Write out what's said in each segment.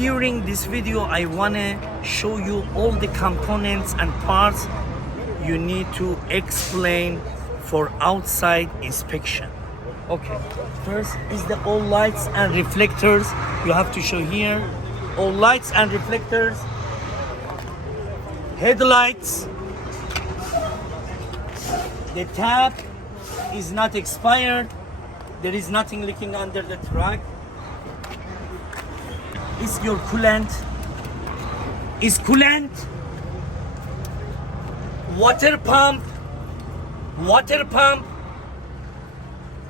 during this video I wanna show you all the components and parts you need to explain for outside inspection. Okay, first is the all lights and reflectors. You have to show here all lights and reflectors, headlights. The tap is not expired. There is nothing leaking under the truck. Is your coolant? Is coolant? Water pump. Water pump.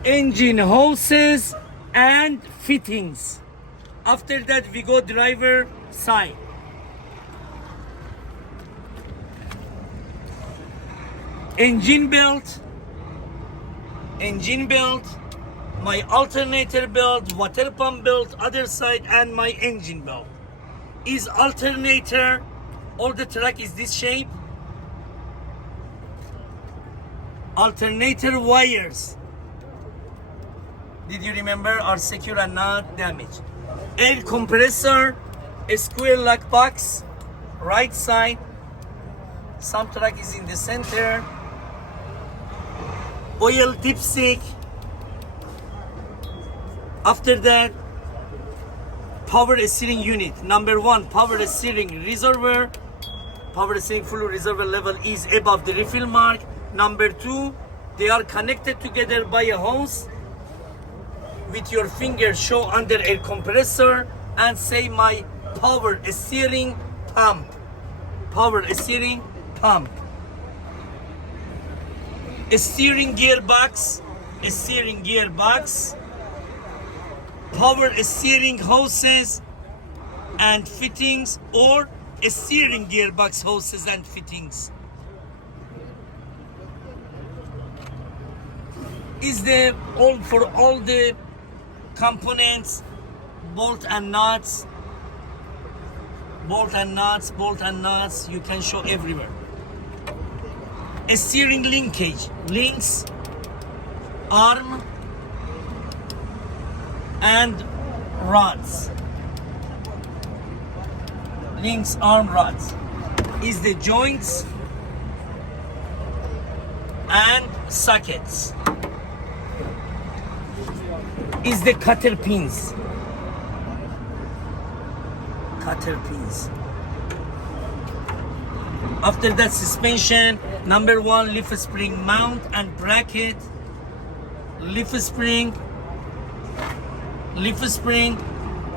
Engine hoses and fittings. After that we go driver side. Engine belt, my alternator belt, water pump belt, other side, and my engine belt. Is alternator, all the track is this shape. Alternator wires, did you remember, are secure and not damaged. Air compressor, a square lock box, right side. Some track is in the center. Oil dipstick. After that, power steering unit. Number one, power steering reservoir. Power steering fluid reservoir level is above the refill mark. Number two, they are connected together by a hose. With your finger show under air compressor and say my power steering pump. Power steering pump. A steering gearbox, power steering hoses and fittings, or a steering gearbox hoses and fittings. Is the all for all the components, bolt and nuts, you can show everywhere. A steering linkage, links, arm, and rods. Links, arm, rods. Is the joints and sockets. Is the cutter pins. After that, suspension. Number one, leaf spring mount and bracket. Leaf spring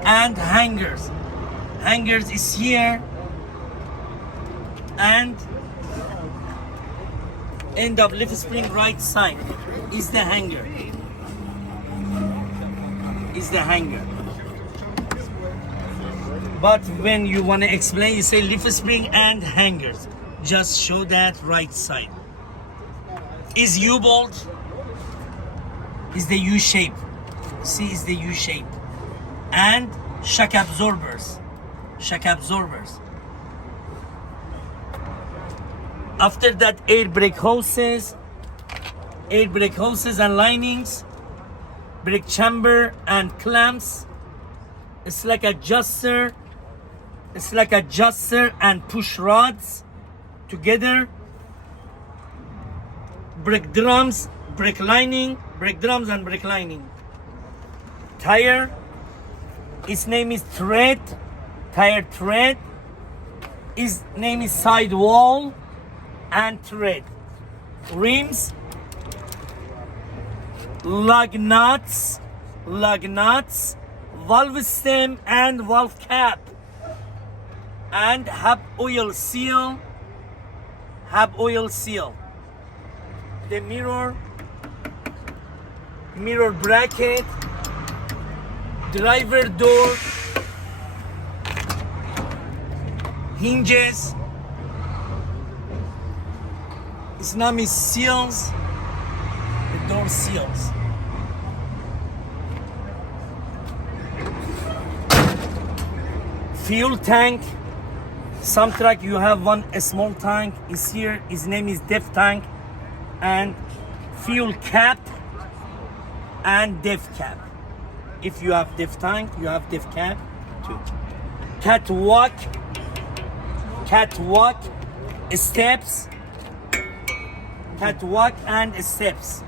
and hangers. Hangers is here, and end of leaf spring right side is the hanger. But when you want to explain, you say leaf spring and hangers. Just show that right side. Is U-bolt, is the U shape. See, is the U shape. And shock absorbers. After that, air brake hoses and linings, brake chamber and clamps. It's like adjuster and push rods together. Brake drums and brake lining. Tire, its name is tread, tire tread. Its name is sidewall and tread. Rims, lug nuts, valve stem and valve cap, and hub oil seal. The mirror bracket, driver door, hinges, its name is seals, the door seals. Fuel tank. Some truck you have a small tank is here. His name is def tank, and fuel cap and def cap. If you have def tank, you have def cap too. catwalk, steps, catwalk and steps.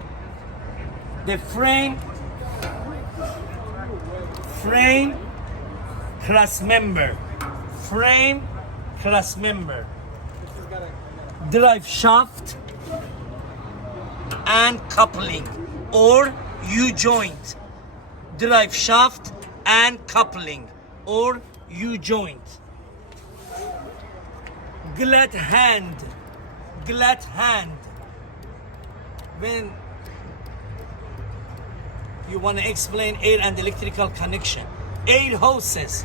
The frame, cross member, drive shaft and coupling or U-joint, drive shaft and coupling or U-joint. Glad hand, when you want to explain air and electrical connection. Air hoses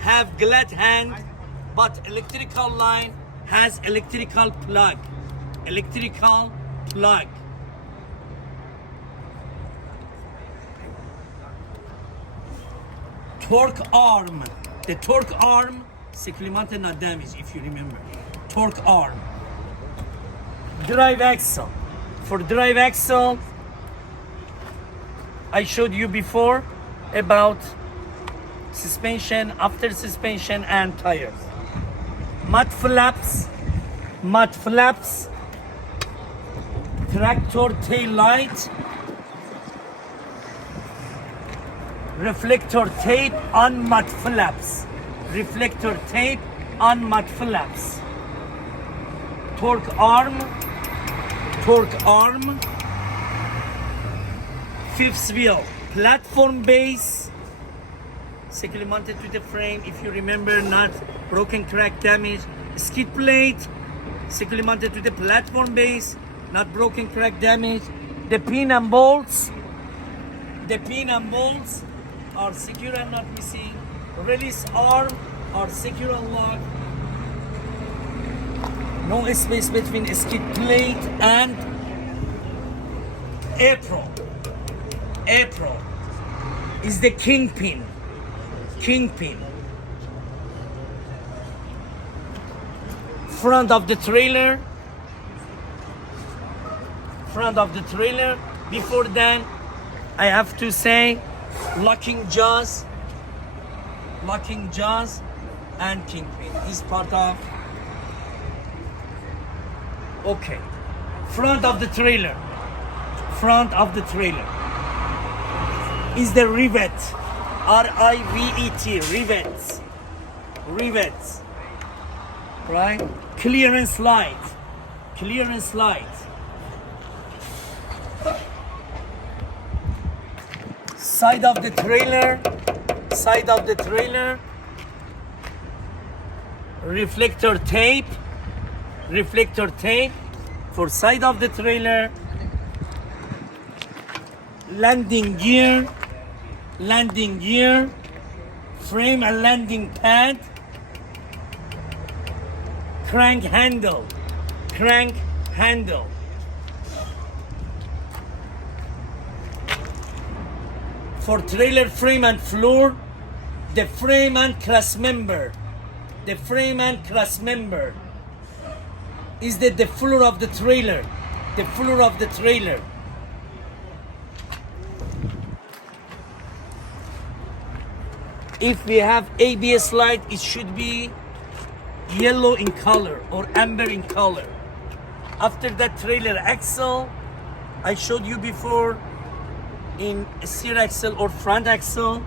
have glad hand, but electrical line has electrical plug. Torque arm. The torque arm, seclimante not damage if you remember. Torque arm. Drive axle. For drive axle, I showed you before about suspension, after suspension and tires. Mud flaps, tractor tail light, reflector tape on mud flaps, torque arm, fifth wheel, platform base, securely mounted to the frame, if you remember, not broken, crack, damage. Skid plate, securely mounted to the platform base, not broken, crack, damage. The pin and bolts are secure and not missing. Release arm are secure and locked. No space between skid plate and apron. Is the kingpin. Front of the trailer. Before then, I have to say locking jaws and kingpin is part of. Okay, front of the trailer is the rivet, R-I-V-E-T, rivets, right? Clearance light. Side of the trailer, reflector tape for side of the trailer. Landing gear, frame and landing pad, crank handle. For trailer frame and floor, the frame and cross member. Is the floor of the trailer. If we have ABS light, it should be yellow in color or amber in color. After that, trailer axle, I showed you before, in steer axle or front axle,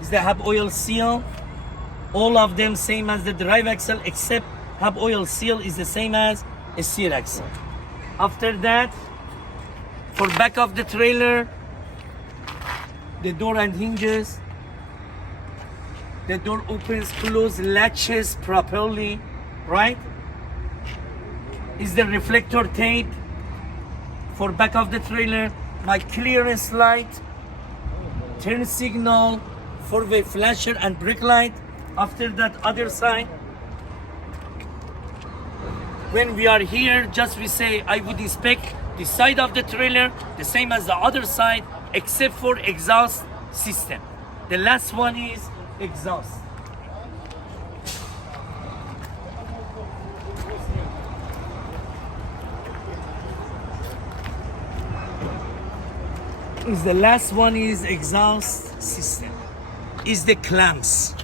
is the hub oil seal. All of them same as the drive axle, except hub oil seal is the same as a steer axle. After that, for back of the trailer, the door and hinges, the door opens, closes, latches properly, right? Is the reflector tape. For back of the trailer, my clearance light, turn signal, four-way flasher and brake light. After that, other side. When we are here, just we say I would inspect the side of the trailer the same as the other side, except for exhaust system. The last one is exhaust. The last one is exhaust system. is the clamps.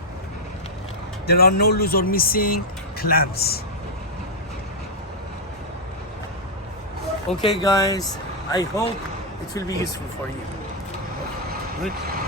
There are no loose or missing clamps. Okay guys, I hope it will be useful for you. Good.